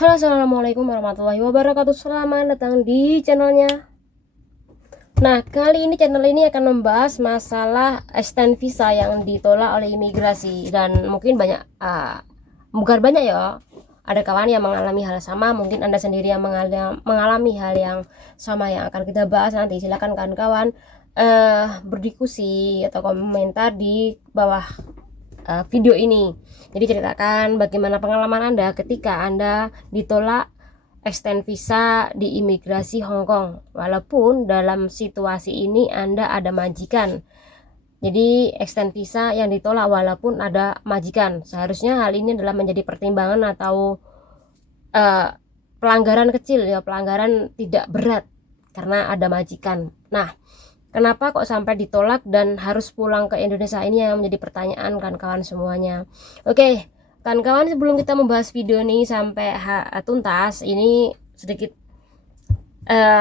Halo, assalamualaikum warahmatullahi wabarakatuh. Selamat datang di channelnya. Nah, kali ini channel ini akan membahas masalah extend visa yang ditolak oleh imigrasi. Dan mungkin bukan banyak ya, ada kawan yang mengalami hal sama. Mungkin Anda sendiri yang mengalami hal yang sama yang akan kita bahas nanti. Silakan kawan-kawan berdiskusi atau komentar di bawah video ini. Jadi ceritakan bagaimana pengalaman Anda ketika Anda ditolak extend visa di imigrasi Hong Kong, walaupun dalam situasi ini Anda ada majikan. Jadi extend visa yang ditolak walaupun ada majikan. Seharusnya hal ini adalah menjadi pertimbangan atau pelanggaran kecil ya, pelanggaran tidak berat karena ada majikan. Nah, kenapa kok sampai ditolak dan harus pulang ke Indonesia, ini yang menjadi pertanyaan kawan-kawan semuanya. Oke, kawan-kawan, sebelum kita membahas video ini sampai tuntas, ini sedikit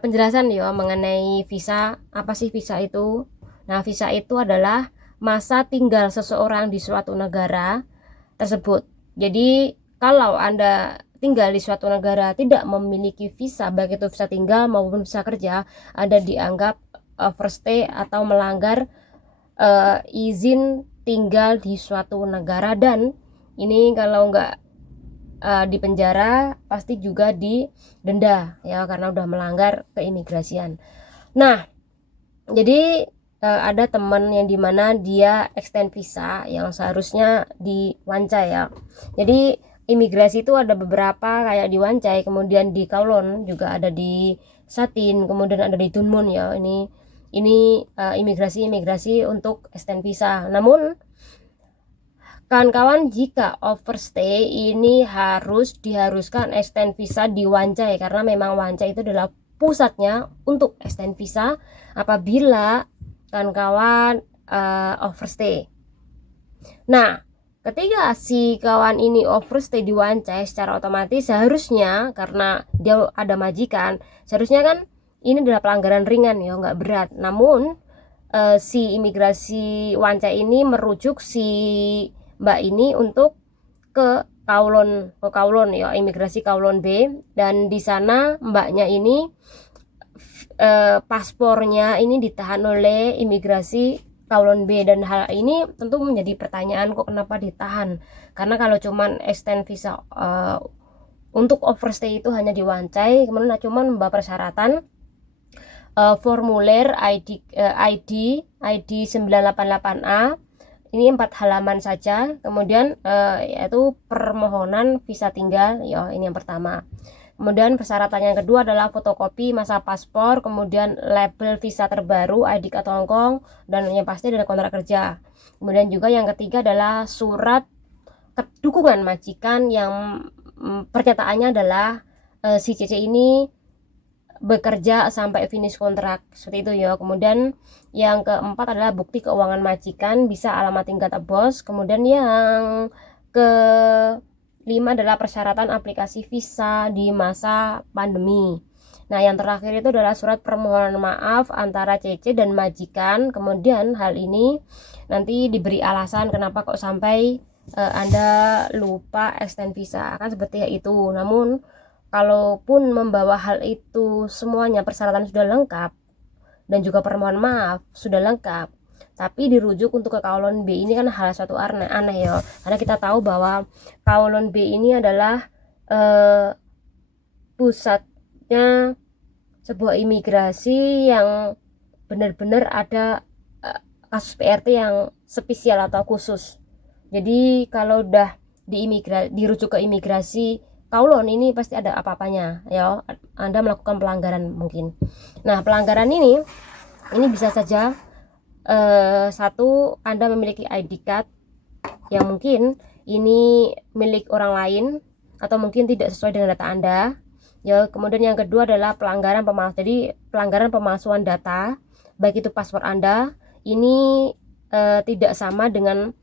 penjelasan ya mengenai visa. Apa sih visa itu? Nah, visa itu adalah masa tinggal seseorang di suatu negara tersebut. Jadi, kalau Anda tinggal di suatu negara tidak memiliki visa, baik itu visa tinggal maupun visa kerja, Anda dianggap overstay atau melanggar izin tinggal di suatu negara, dan ini kalau nggak dipenjara pasti juga didenda ya karena udah melanggar keimigrasian. Nah, jadi ada teman yang dimana dia extend visa yang seharusnya diwancai ya. Jadi imigrasi itu ada beberapa, kayak di Wancai, kemudian di Kowloon juga ada, di Satin, kemudian ada di Tuen Mun ya. Ini imigrasi untuk extend visa. Namun kawan-kawan, jika overstay ini diharuskan extend visa di Wancai, karena memang Wancai itu adalah pusatnya untuk extend visa apabila kawan-kawan overstay. Nah, ketika si kawan ini overstay di Wancai, secara otomatis seharusnya karena dia ada majikan, seharusnya kan ini adalah pelanggaran ringan ya, nggak berat. Namun si imigrasi Wancai ini merujuk si mbak ini untuk ke Kowloon ya, imigrasi Kowloon B, dan di sana mbaknya ini paspornya ini ditahan oleh imigrasi Kowloon B, dan hal ini tentu menjadi pertanyaan, kok kenapa ditahan? Karena kalau cuman extend visa untuk overstay itu hanya di Wancai, kemudian cuman membawa persyaratan formulir ID 988A, ini 4 halaman saja. Kemudian yaitu permohonan visa tinggal ya, ini yang pertama. Kemudian persyaratan yang kedua adalah fotokopi masa paspor, kemudian label visa terbaru, ID kartu Hongkong, dan yang pasti adalah kontrak kerja. Kemudian juga yang ketiga adalah surat dukungan majikan yang pernyataannya adalah si CC ini bekerja sampai finish kontrak, seperti itu ya. Kemudian yang keempat adalah bukti keuangan majikan, bisa alamat tingkat bos. Kemudian yang kelima adalah persyaratan aplikasi visa di masa pandemi. Nah, yang terakhir itu adalah surat permohonan maaf antara CC dan majikan. Kemudian hal ini nanti diberi alasan kenapa kok sampai Anda lupa extend visa, akan seperti itu. Namun kalaupun membawa hal itu semuanya, persyaratan sudah lengkap dan juga permohonan maaf sudah lengkap, tapi dirujuk untuk ke Kowloon B, ini kan hal satu aneh ya. Karena kita tahu bahwa Kowloon B ini adalah pusatnya sebuah imigrasi yang benar-benar ada kasus PRT yang spesial atau khusus. Jadi kalau udah dirujuk ke imigrasi Kowloon, ini pasti ada apa-apanya ya, Anda melakukan pelanggaran mungkin. Nah, pelanggaran ini bisa saja satu, Anda memiliki ID card yang mungkin ini milik orang lain atau mungkin tidak sesuai dengan data Anda ya. Kemudian yang kedua adalah pelanggaran pemalsuan data, baik itu paspor Anda ini tidak sama dengan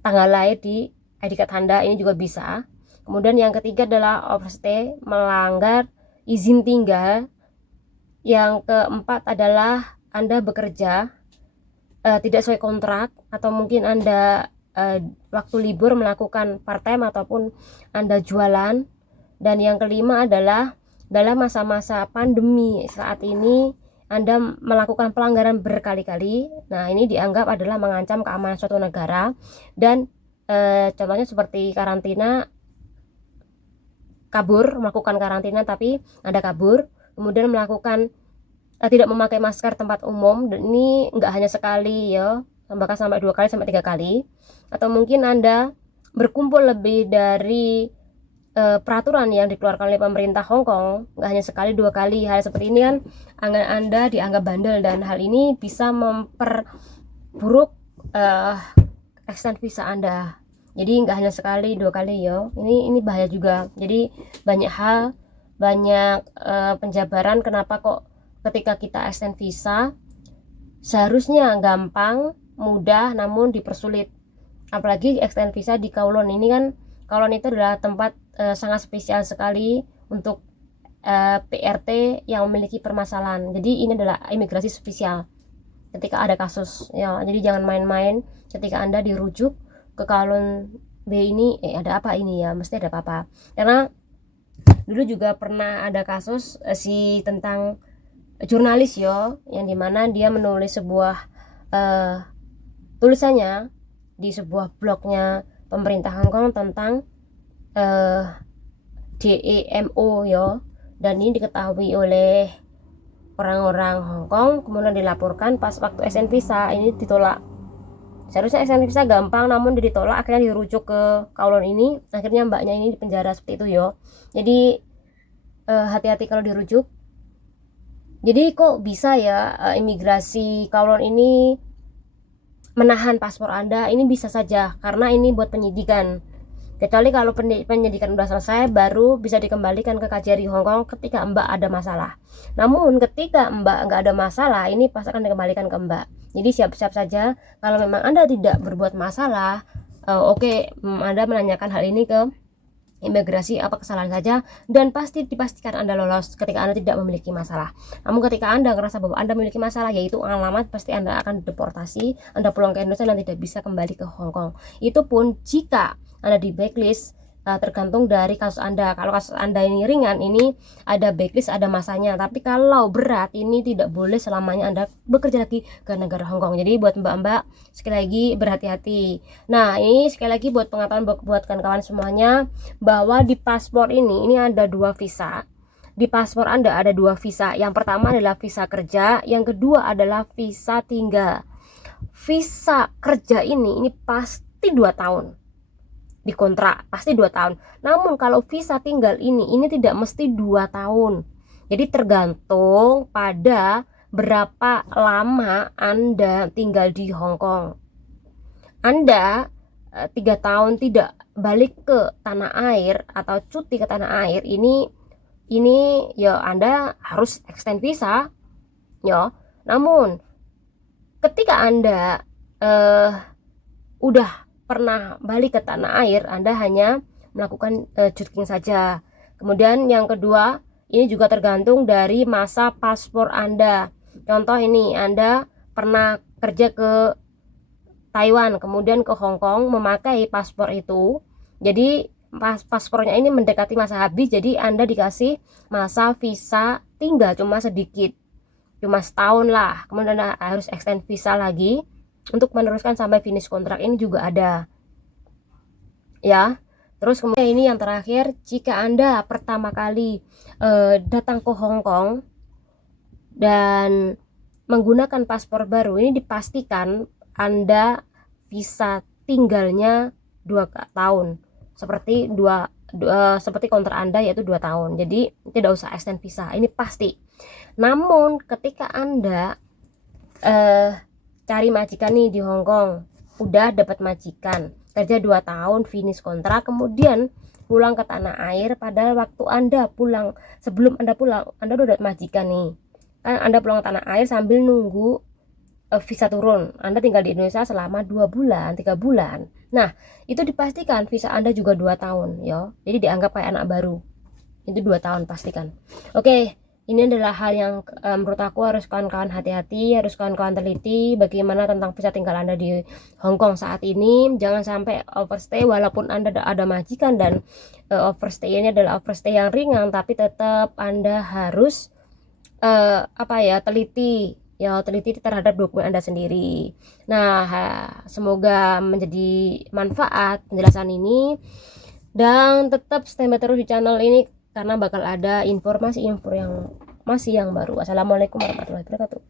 tanggal lahir di ID card Anda, ini juga bisa. Kemudian yang ketiga adalah overstay, melanggar izin tinggal. Yang keempat adalah Anda bekerja tidak sesuai kontrak, atau mungkin Anda waktu libur melakukan part time ataupun Anda jualan Dan yang kelima adalah dalam masa-masa pandemi saat ini Anda melakukan pelanggaran berkali-kali. Nah, ini dianggap adalah mengancam keamanan suatu negara. Dan contohnya seperti karantina, kabur, melakukan karantina tapi Anda kabur, kemudian melakukan tidak memakai masker tempat umum, dan ini nggak hanya sekali ya, bahkan sampai 2 kali sampai 3 kali. Atau mungkin Anda berkumpul lebih dari peraturan yang dikeluarkan oleh pemerintah Hong Kong, nggak hanya sekali 2 kali. Hal seperti ini kan Anda dianggap bandel, dan hal ini bisa memperburuk extend visa Anda. Jadi nggak hanya sekali 2 kali ya, ini bahaya juga. Jadi banyak hal, banyak penjabaran kenapa kok ketika kita extend visa seharusnya gampang, mudah, namun dipersulit. Apalagi extend visa di Kowloon ini kan, Kowloon itu adalah tempat sangat spesial sekali untuk PRT yang memiliki permasalahan. Jadi ini adalah imigrasi spesial ketika ada kasus ya. Jadi jangan main-main ketika Anda dirujuk ke Kowloon B ini, ada apa ini ya, mesti ada apa-apa. Karena dulu juga pernah ada kasus tentang jurnalis yo, yang dimana dia menulis sebuah tulisannya di sebuah blognya pemerintah Hong Kong tentang DEMO yo, dan ini diketahui oleh orang-orang Hong Kong, kemudian dilaporkan. Pas waktu extend visa ini ditolak. Seharusnya extend visa gampang, namun ditolak, akhirnya dirujuk ke Kowloon ini. Akhirnya mbaknya ini dipenjara seperti itu yo. Jadi hati-hati kalau dirujuk. Jadi kok bisa ya imigrasi Kowloon ini menahan paspor Anda? Ini bisa saja karena ini buat penyidikan. Kecuali kalau penyidikan udah selesai, baru bisa dikembalikan ke KJRI Hong Kong ketika Mbak ada masalah. Namun ketika Mbak nggak ada masalah, ini pasti akan dikembalikan ke Mbak. Jadi siap-siap saja kalau memang Anda tidak berbuat masalah. Oke, Anda menanyakan hal ini ke imigrasi apa kesalahan saja, dan pasti dipastikan Anda lolos ketika Anda tidak memiliki masalah. Namun ketika Anda merasa bahwa Anda memiliki masalah, yaitu alamat, pasti Anda akan deportasi, Anda pulang ke Indonesia dan tidak bisa kembali ke Hong Kong. Itu pun jika Anda di blacklist, tergantung dari kasus Anda. Kalau kasus Anda ini ringan, ini ada blacklist, ada masanya. Tapi kalau berat, ini tidak boleh selamanya Anda bekerja lagi ke negara Hong Kong. Jadi buat mbak-mbak, sekali lagi berhati-hati. Nah, ini sekali lagi buat pengetahuan buat kawan-kawan semuanya, bahwa di paspor ini ada 2 visa. Di paspor Anda ada 2 visa. Yang pertama adalah visa kerja, yang kedua adalah visa tinggal. Visa kerja ini pasti 2 tahun. Di kontrak pasti 2 tahun. Namun kalau visa tinggal ini tidak mesti 2 tahun. Jadi tergantung pada berapa lama Anda tinggal di Hong Kong. Anda 3 tahun tidak balik ke tanah air atau cuti ke tanah air, ini ya Anda harus extend visa ya. Namun ketika Anda udah pernah balik ke tanah air, Anda hanya melakukan jogging saja. Kemudian yang kedua, ini juga tergantung dari masa paspor Anda. Contoh ini, Anda pernah kerja ke Taiwan, kemudian ke Hong Kong memakai paspor itu. Jadi paspornya ini mendekati masa habis, jadi Anda dikasih masa visa tinggal cuma sedikit, cuma setahun lah. Kemudian Anda harus extend visa lagi untuk meneruskan sampai finish kontrak, ini juga ada ya. Terus kemudian ini yang terakhir, jika Anda pertama kali datang ke Hong Kong dan menggunakan paspor baru, ini dipastikan Anda visa tinggalnya 2 tahun, seperti seperti kontrak Anda, yaitu 2 tahun. Jadi tidak usah extend visa, ini pasti. Namun ketika Anda cari majikan nih di Hong Kong, udah dapat majikan, kerja 2 tahun, finish kontrak, kemudian pulang ke tanah air. Padahal waktu Anda pulang, sebelum Anda pulang, Anda udah dapat majikan nih kan. Anda pulang ke tanah air sambil nunggu visa turun. Anda tinggal di Indonesia selama 2 bulan, 3 bulan. Nah, itu dipastikan visa Anda juga 2 tahun ya. Jadi dianggap kayak anak baru. Itu 2 tahun pastikan. Oke, ini adalah hal yang menurut aku harus kawan-kawan hati-hati, harus kawan-kawan teliti bagaimana tentang visa tinggal Anda di Hong Kong saat ini. Jangan sampai overstay walaupun Anda ada majikan, dan overstay ini adalah overstay yang ringan, tapi tetap Anda harus teliti terhadap dokumen Anda sendiri. Nah, semoga menjadi manfaat penjelasan ini, dan tetap stay terus di channel ini karena bakal ada informasi-info yang masih yang baru. Assalamualaikum warahmatullahi wabarakatuh.